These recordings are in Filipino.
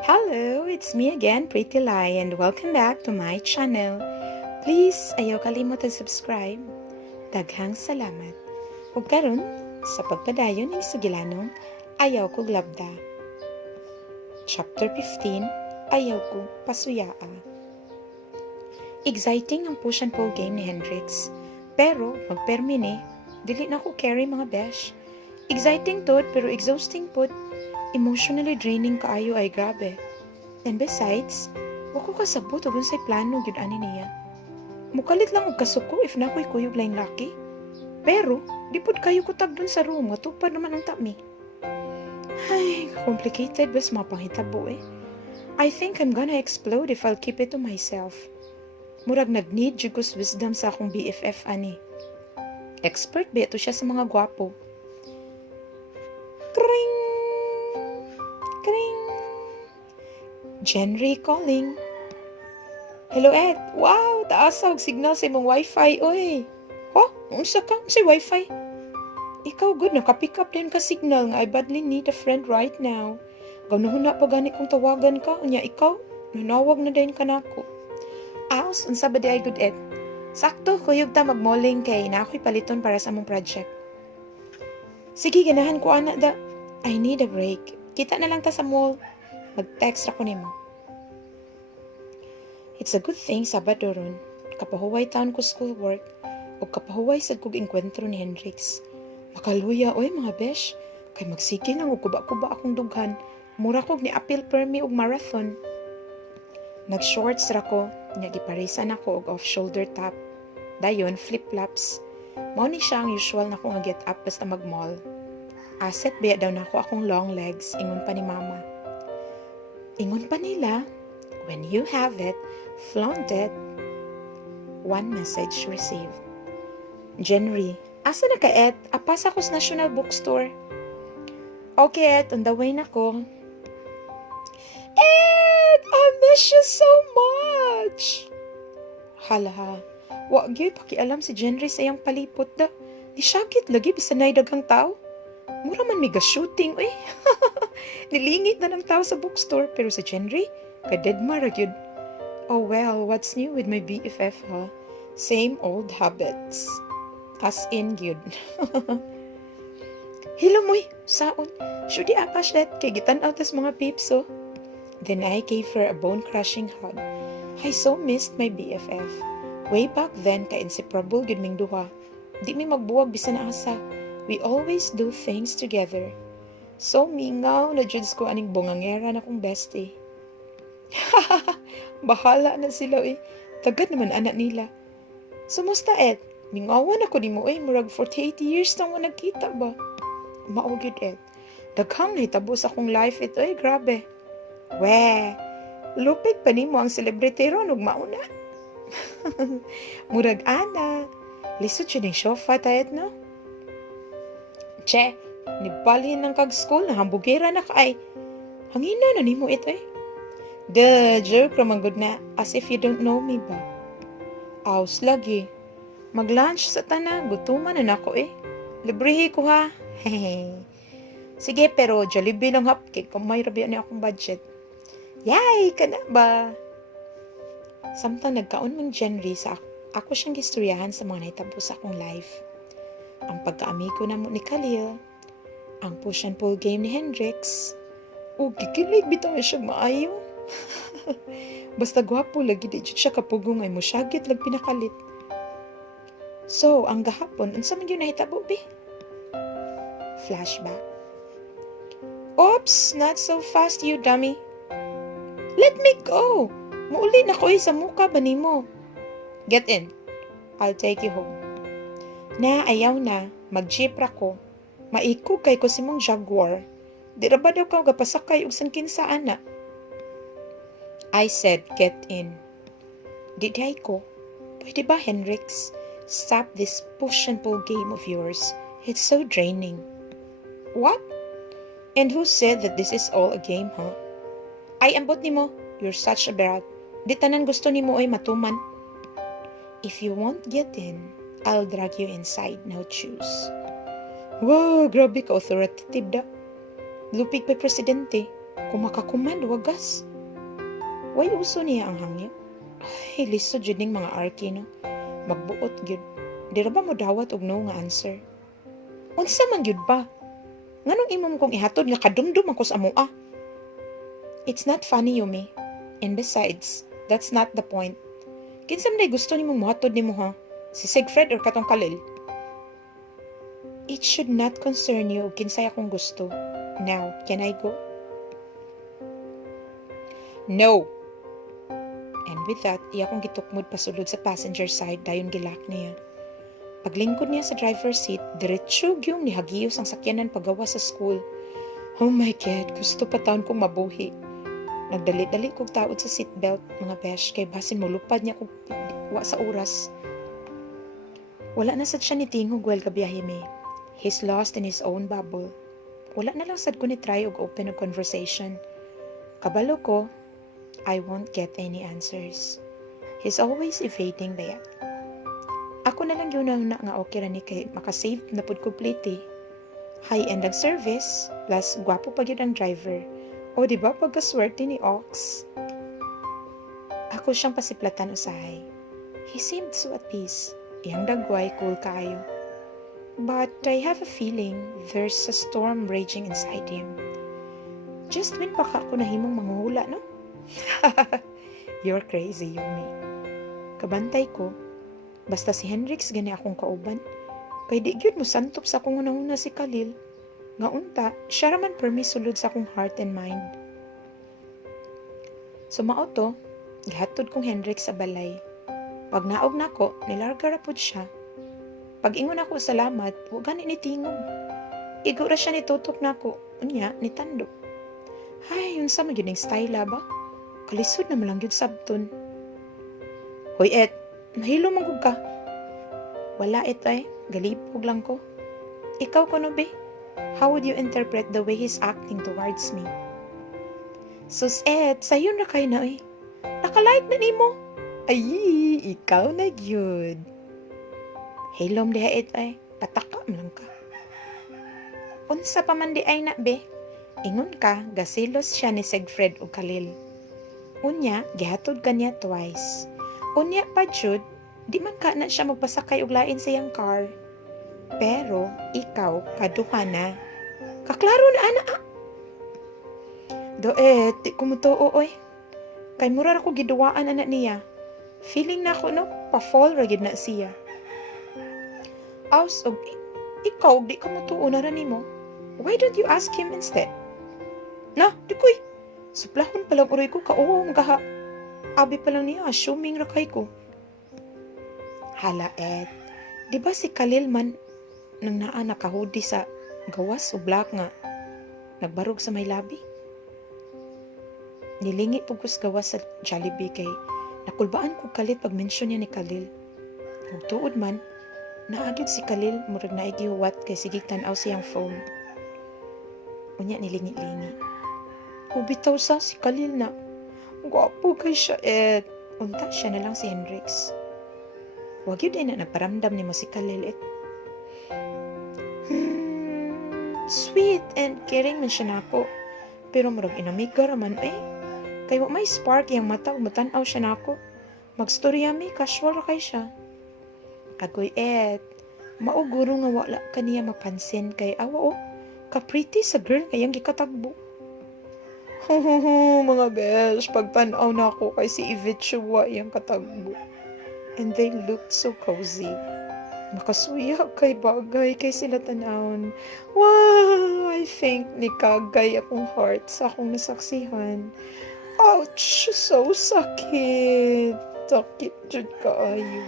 Hello, it's me again, Pretty Lai, and welcome back to my channel. Please, ayaw kalimot subscribe. Daghang salamat. Ug karon sa pagpadayon ning sugilanong Ayaw ko Labda. Chapter 15, Ayaw ko Pasuyaa. Exciting ang push and pull game ni Hendrix. Pero, magpermine, dili na ko carry mga besh. Exciting tod, pero exhausting pod. Emotionally draining kaayo ay grabe. And besides, wako kasabot og unsay plano gyud ani niya. Mukalit lang og kasuko if nakoy kuyog lain laki. Pero, di pod kayo kutag dun sa room, matupad naman ang tami. Ay, complicated bas mapanghitabo eh. I think I'm gonna explode if I'll keep it to myself. Murag nag-need jud ko wisdom sa akong BFF ani. Expert ba ito siya sa mga gwapo. Kring! Kring! Jenry calling. Hello, Ed. Wow, taas og signal sa imong wifi, oy. Ho? Unsa ka? Unsay wifi? Ikaw good, naka-pick up din ka signal nga I badly need a friend right now. Ganoon na pa gani kong tawagan ka, unya ikaw, nanawag na din ka nako. Aos, unsa ba di ay good, Ed? Sakto, kuyog ta mag-malling kay na ako'y paliton para sa among project. Sige, ganahan ko ana da. I need a break. Kita na lang ta sa mall. Mag-text ako nimo. It's a good thing Sabado ron. Kapahuway taon ko schoolwork o kapahuway sad kog engkwentro ni Hendrix. Makaluya oy mga besh. Kay magsige lang og kuba-kuba akong dughan. Mura kog ni appeal permi og marathon. Nag-shorts ra ko, nya giparisan ako og off-shoulder top. Dayon flip-flops. Mao ni siya ang usual na ko nga get up basta mag-mall. Asset ba daw na ako akong long legs, ingon pa ni mama. Ingon pa nila, when you have it, flaunt it. One message received. Jenry, asa na ka, Ed? Apas ako sa National Bookstore. Okay, Ed, on the way na ko. Ed, I miss you so much! Hala, wag yun pakialam si Jenry sa iyang palipot da. Di syagit lagi bisanay daghang tao. Mura man mega shooting, uy. Nilingit na ng tao sa bookstore, pero si Jenry, kadedma ra gyud. Oh well, what's new with my BFF, ha? Same old habits. As in gyud. Hello, moy. Saon? Should di apas that kay gitan-aw tas mga peeps, oh. Then I gave her a bone-crushing hug. I so missed my BFF. Way back then, ka-inseparable gyud ming duha. Di mi magbuwag bisan asa. We always do things together. So mingaw na juds ko aning bongangera na kong bestie. Bahala na sila eh. Tagad naman anak nila. Sumusta Ed? Mingawan ako ni mo eh. Murag 48 years nang mo nagkita ba? Maugid Ed. Daghang nahitabo sa akong life ito eh. Grabe. Weh, lupig pa ni mo ang celebrity ron ug mauna. Murag ana. Lisod siya ng sofa tayet no? Che, nibalhin ng kag-school na hambugera na ka ay. Hangina na nimo ito eh. Duh, joke raman good na. As if you don't know me ba? Aws lagi. Mag-lunch sa tana, gutuman na nako eh. Librehi ko ha. Sige, pero Jollibee lang hapkik kung may rabi na akong budget. Yay, ka na ba? Samtang nagkaon mang Jenry sa ako siyang gistoryahan sa mga nahitabo sa akong life. Ang pagka-amigo na mo ni Khalil, ang push and pull game ni Hendrix, o gikilig bitaw siya maayo. Basta gwapo lagi di siya kapugong ay mo syagit lag pinakalit. So, ang gahapon, unsa man yun nahitabo be? Flashback. Oops, not so fast you dummy. Let me go! Muuli na ko sa muka ba nimo? Get in. I'll take you home. Na, ayaw na. Mag-jeep ra ko. Maikog kay ko si mong Jaguar. Di ra ba daw ka gapasakay og san kinsa ana? I said, get in. Di ko. Pwede ba, Hendrix? Stop this push and pull game of yours. It's so draining. What? And who said that this is all a game, huh? Ay, ambot nimo. You're such a brat. Di tanan gusto nimo ay matuman. If you won't get in, I'll drag you inside. Now choose. Wow, grabe ka authoritative da. Lupig pa presidente. Kung makakuman, wagas. Way uso niya ang hangyo. Ay, lisod yun ning mga arki, no? Magbuot, gyud. Di ra ba mo dawat og no nga answer? Unsa man gyud ba? Nganong imong kong ihatod nga kadumdum ako sa mua? It's not funny, Yumi. And besides, that's not the point. Kinsa man day gusto nimong muhatod nimo ha? Si Siegfried or katong Kalil? It should not concern you kinsay akong gusto. Now, can I go? No! And with that, iya akong gitukmod pasulod sa passenger side dayon gilak niya. Paglingkod niya sa driver's seat, diretso gyung nihagiyos ang sakyanan pagawa sa school. Oh my God, gusto pa taon kong mabuhi. Nagdali-dali kong taod sa seatbelt, mga besh, kay basin mo lupad niya kung wa sa oras. Wala na sad siya ni tingog while kabiyahe me. He's lost in his own bubble. Wala na lang sad ko ni try og open a conversation. Kabalo ko, I won't get any answers. He's always evading that. Ako na lang yun na nga okay ra ni kay makasave na pud complete. High-end ang service, plus gwapo pa yun ang driver. O diba pagkaswerte ni Ox? Ako siyang pasiplatan usahay. He seemed so at peace. Iyang dagway, cool kayo. But I have a feeling there's a storm raging inside him. Just when pa ka ako nahimong manguhula, no? You're crazy, Yumi. Kabantay ko, basta si Hendrix gani akong kauban, kay di gyud mo santop sa akong una-una si Khalil. Nga unta, siya raman permi sulod sa akong heart and mind. So mauto, gihatod kong Hendrix sa balay. Pag naog nako, nilarga ra pud siya. Pag ingon ako salamat, wa gani ni tingog. Igo ra siya ni tutok nako, unya ni tando. Hay, unsa man gyud ning style ba? Kalisod na malang yun sabton. Hoy, Et, mahilo manggug ka. Wala, Et, ay. Galipog lang ko. Ikaw ko no, be? How would you interpret the way he's acting towards me? Sus, Et, sayo na kayo na, eh. Nakalike na nimo. Ay, ikaw na gyud. Hilom diha, Et, ay. Pataka mo lang ka. Unsa pa man di ay na, be? Ingon ka, gasilos siya ni Siegfried o Khalil. Unya, gihatod kanya twice. Unya pa jud, di man ka na siya magpasakay og lain sa iyang car. Pero, ikaw, kaduha na. Kaklaro na, ana, ah. Doet, di ko mo to, oy. Kay mura ako giduwaan anak niya. Feeling na ako, no, pa-fall ragid na siya. Aws, og, ikaw, di ko mo to, unaran mo. Why don't you ask him instead? Na, di ko'y. Suplahon palang uroy ko, kauwang gaha. Abi palang niya, assuming rakay ko. Hala, Et. Di ba si Khalil man nang naa nakahudi sa gawas o black nga nagbarog sa may labi? Nilingi po ko sa gawas sa Jollibee kay nakulbaan ko kalit pag mention niya ni Khalil. Kung tuod man, naagid si Khalil murag na igihuwat kay sigig tanaw siyang phone. Unya nilingi-lingi. Ubitaw sa si Khalil na. Gwapo kay siya, Et. Unta siya na lang si Hendrix. Wag yun na nagparamdam ni mo si Khalil, Et. Sweet and caring man siya na ako. Pero murag inamiga raman, eh. Kaya may spark yung mata o matanaw siya na ako. Magstorya mi, casual ra kay siya. Agoy, Et. Mauguro nga wala ka niya mapansin kay awa, oh. Ka-pretty sa girl ngayang gikatagbo. Mga besh, pagtanaw na ako kay si Yvette Chua yung katagbo. And they looked so cozy. Makasuya kay bagay kay sila tanawon. Wow, I think ni kagay akong heart sa akong nasaksihan. Ouch, so sakit. Sakit jud kaayo.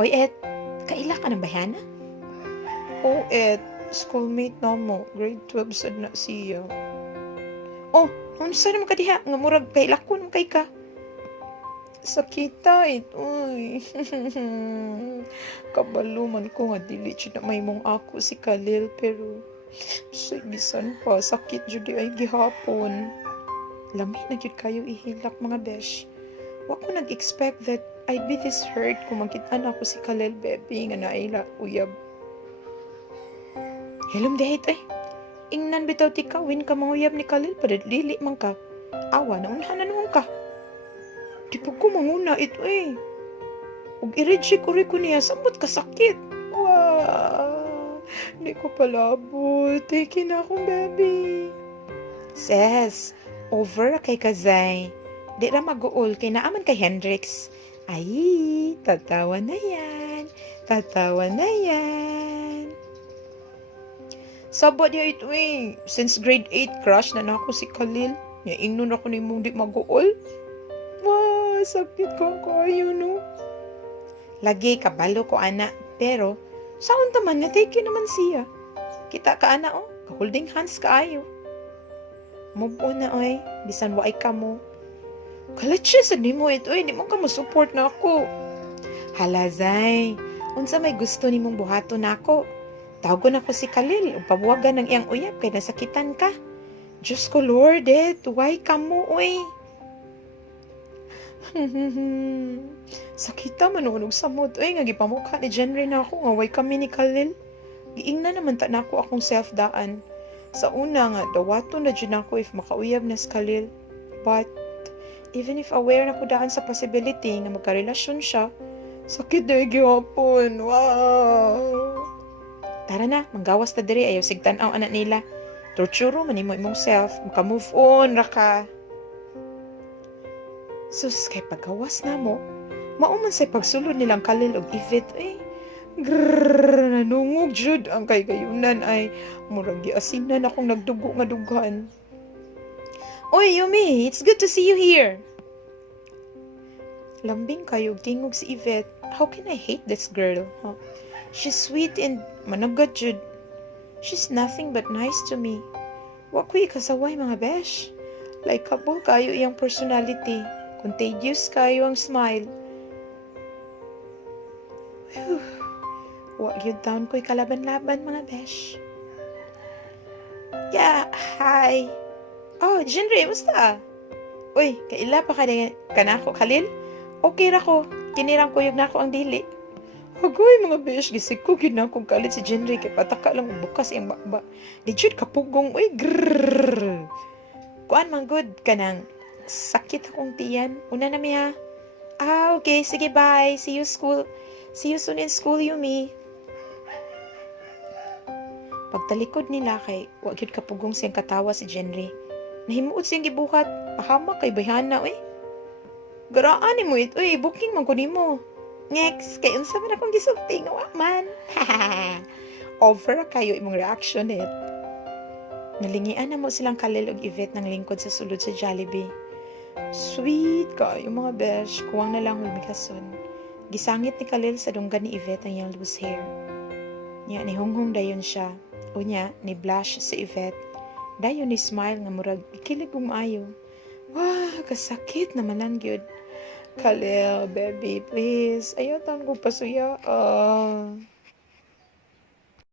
Hoy, Et, kaila ka ng bayana? Oh, Et, schoolmate na mo. Grade 12 sad na siya. Oh, unsa naman ka diha? Nga murag kay lakon kay ka. Sakita it, uy. Kabalo man ko nga dili jud na may mong ako si Khalil pero say bisan pa sakit jud ay gihapon. Lami na jud kayo ihilak mga besh. Wa ko nag-expect that I'd be this hurt kung makit-an ako si Khalil, baby nga naila uyab. Helom dahit ay. Ingnan bitaw ti ka, win ka manguyab ni Khalil, padadili man ka. Awa, naunhanan mo ka. Di po ko manguna ito eh. Ug i-reject ko rin ko niya, sambot ka sakit. Wow, di ko palabot. Take na akong baby. Ses, over kay Kazay. Di ra mag-uol kay naaman kay Hendrix. Ay, tatawa na yan. Tatawa na yan. Sabot niya ito eh. Since grade 8, crush na ako si Khalil. Ingnon ako ni mong di mag-uol. Wow, sakit ko kayo, no? Lagi kabalo ko, ana. Pero, saan taman nga, take naman siya. Kita ka, ana, oh. Kaholding hands kaayo. Move on na, oy. Bisan waay ka mo. Kalatsi sa nimo ito, eh. Di mo ka mo-support na ako. Halazay. Unsa may gusto ni mong buhato na ako. Tawagon ako si Khalil. Pabuwagan ng iyang uyab kay nasakitan ka. Diyos ko, Lord, tuway ka mo, oy. Sakita manunog sa mood. Uy, nga gipamukha ni Jenry na ako. Ngaway kami ni Khalil. Giingna naman ta na ako akong self-daan. Sa una nga, dawato na dyan ako if makauyab na si Khalil. But, even if aware na ko daan sa possibility nga magkarelasyon siya, sakit na gihapon. Wow! Tara na, manggawas ta diri. Ayaw sigtan ang anak nila. Torturo man imong self. Maka-move on ra ka. Sus, kay pagkawas na mo, mauman say pagsulod nilang Khalil og Yvette, eh. Grrrr, nanungog jud ang kay gayunan ay murag giasinan akong nagdugo nga dughan. Oy, Yumi, it's good to see you here. Lambing kayo, tingog si Yvette. How can I hate this girl? Huh? She's sweet and managat jud. She's nothing but nice to me. Wa ko'y kasaway mga besh. Likeable kayo iyang personality. Contagious kayo ang smile. Whew. Wa yun taon ko'y kalaban-laban mga besh. Yeah, hi. Oh, Jinri, musta? Uy, kaila pa ka na ako, Khalil? Okay ra ko. Kinirang ko yung nako ang dili. Agoy, mga besh, gisig ko gid na akong kalit si Jinri kay pataka lang bukas iyang bakba. Legit kapugong, uy, grrrr. Kuan man good Kanang. Sakit akong tiyan. Una na miya. Okay, sige, bye. See you soon in school, Yumi. Pagtalikod nila kay wag yun kapugong siyang katawa si Jenry. Nahimuot siyang gibuhat. Pahamak kay bayhana, uy. Garaan mo ito, uy. Booking man ko nimo. Next, kay unsa man akong gisulti nga wa man. Over kayo imong reaction it. Nalingian na mo silang Khalil og Yvette ng lingkod sa sulod sa Jollibee. Sweet kayo mga besh. Kuwang na lang humikason. Gisangit ni Khalil sa dunggan ni Yvette ang iyang loose hair. Nya ni honghong dayon siya. Unya ni blush sa Yvette. Dayon ni smile nga murag ikilig umayo. Wah, kasakit naman lang gyud. Khalil, baby, please. Ayaw taon ko pasuyaa.